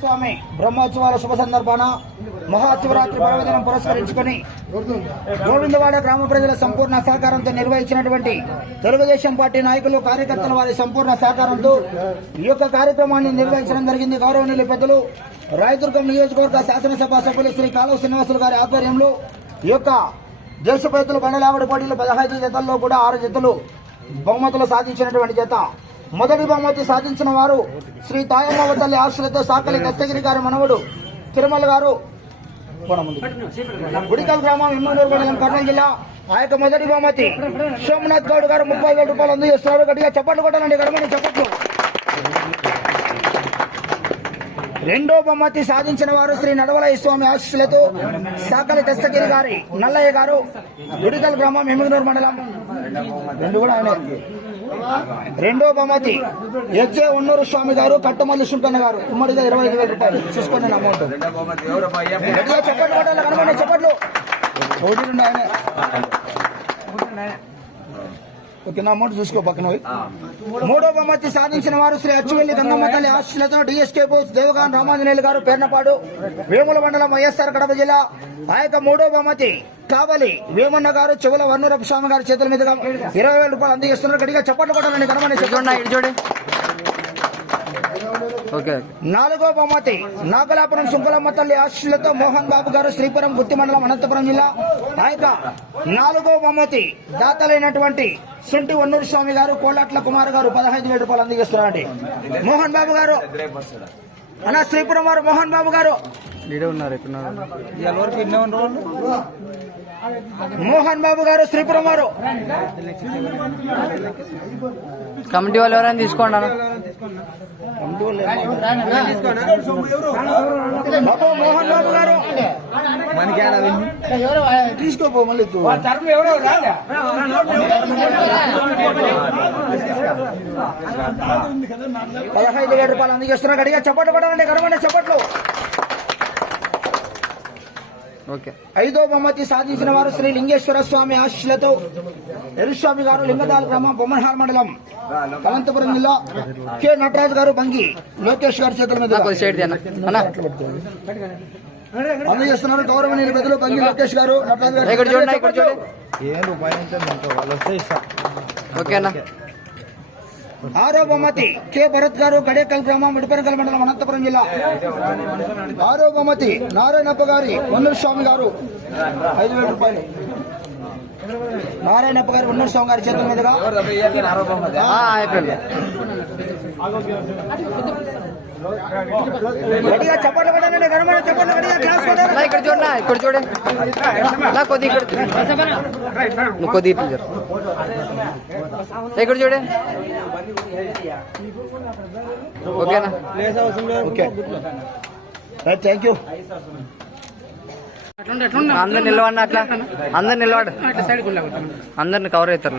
స్వామి బ్రహ్మోత్సవాల శుభ సందర్భాన మహాశివరాత్రి పర్వదినం పురస్కరించుకొని గోవిందవాడ గ్రామ ప్రజల సంపూర్ణ సహకారంతో నిర్వహించినటువంటి తెలుగుదేశం పార్టీ నాయకులు కార్యకర్తల వారి సంపూర్ణ సహకారంతో ఈ యొక్క కార్యక్రమాన్ని నిర్వహించడం జరిగింది. గౌరవనీయులు పెద్దలు రాయదుర్గం నియోజకవర్గ శాసనసభ సభ్యులు శ్రీ కాలువ శ్రీనివాసులు గారి ఆధ్వర్యంలో ఈ యొక్క దేశపేతులు బండలావడి పోటీలు పదహైదు జతల్లో కూడా ఆరు జతలు బహుమతులు సాధించినటువంటి జత. మొదటి బహుమతి సాధించిన వారు శ్రీ తాయమ్మ తల్లి ఆశ్రయతో సాకలి దత్తగిరి గారి మనవడు తిరుమల గారు. గుడికల్ గ్రామం ఇమ్మనూరు మండలం కర్నూలు జిల్లా. ఆ యొక్క మొదటి బహుమతి సోమనాథ్ గౌడ్ గారు ముప్పై వేల రూపాయలు అందజేస్తున్నారు. గట్టిగా చప్పట్లు కొట్టాలండి గడమని చప్పట్లు. రెండో బహుమతి సాధించిన వారు శ్రీ నడవలయ్య స్వామి ఆశీస్సులతో సాకలి దస్తగిరి గారి నల్లయ్య గారు. గుడికల్ గ్రామం ఎమ్మిగనూరు మండలం. రెండు కూడా ఆయన. రెండో బహుమతి హెచ్ఏ ఉన్నూరు స్వామి గారు కట్టమల్లి సుంకన్న గారు ఉమ్మడిగా ఇరవై ఐదు వేల రూపాయలు చూసుకోండి అమౌంట్ గట్టిగా చెప్పట్లు కొట్టాలి కనబడి చెప్పట్లు ఒకటి రెండు ఓకే నా అమౌంట్ చూసుకో పక్కన. మూడో బహుమతి సాధించిన వారు శ్రీ అచ్చువెల్లి గంగమ్మ తల్లి ఆశీస్సులతో డిఎస్కే బోస్ దేవగాన్ రామాంజనేయులు గారు పేర్నపాడు వేముల మండలం వైఎస్ఆర్ కడప జిల్లా. ఆ యొక్క మూడో బహుమతి కావలి వేమన్న గారు చెవుల వర్ణరపు స్వామి గారి చేతుల మీదుగా ఇరవై వేల రూపాయలు అందజేస్తున్నారు. గట్టిగా చప్పట్లు కొట్టాలని కనమని చూడండి ఇటు చూడండి. నాలుగో బహుమతి. నాగలాపురం సుబ్బలమ్మ తల్లి ఆశీస్సులతో మోహన్ బాబు గారు శ్రీపురం గుత్తి మండలం అనంతపురం జిల్లా. ఆ యొక్క నాలుగో బహుమతి దాతలైనటువంటి సుంటి వన్నూరు స్వామి గారు కోలాట్ల కుమార్ గారు పదహైదు వేల రూపాయలు అందజేస్తున్నారండి. మోహన్ బాబు గారు. అన్న శ్రీపురం వారు మోహన్ బాబు గారు. మోహన్ బాబు గారు శ్రీపురం వారు. కమిటీ వాళ్ళు ఎవరైనా తీసుకోండి మోహన్ బాబు గారు తీసుకోపో మళ్ళీ తూ. పదహైదు వేల రూపాయలు అందజేస్తున్నారు గడిగా చప్పట్లు కొట్టాలండి గడవండి చప్పట్లు ఐదో బహుమతి సాధించిన వారు శ్రీ లింగేశ్వర స్వామి ఆశీస్సులతో ఎరుస్వామి గారు లింగదాల గ్రామం బొమ్మనహార్ మండలం అనంతపురం జిల్లా కె నటరాజు గారు బంగి లోకేష్ గారి చేతుల మీద అందజేస్తున్నారు గౌరవనీయులు పెద్దలు బంగి లోకేష్ గారు నటరాజు గారు. ఇక్కడ బహుమతి కె. భరత్ గారు గడేకల్ గ్రామం మిడిపెనకల్ మండలం అనంతపురం జిల్లా. ఆరో బహుమతి నారాయణప్ప గారి వన్నూరు స్వామి గారు. ఐదు వేల రూపాయలు. నారాయణప్ప గారి వన్నూరు స్వామి గారి చేతుల మీదుగా. గట్టిగా చప్పట్లు కొట్టాలండి గణమైన చప్పట్లు గట్టిగా క్లాస్ కొట్టాలి. నా ఇక్కడ చూడన్నా ఇక్కడ చూడండి నా కొద్ది ఇక్కడ నువ్వు కొద్ది ఇటు జరు. ఇక్కడ చూడే. ఓకేనా? ఓకే. Right thank you. అందరు నిలవడిన అట్లా. అందరు నిలబడు అందరిని కవర్ అవుతారు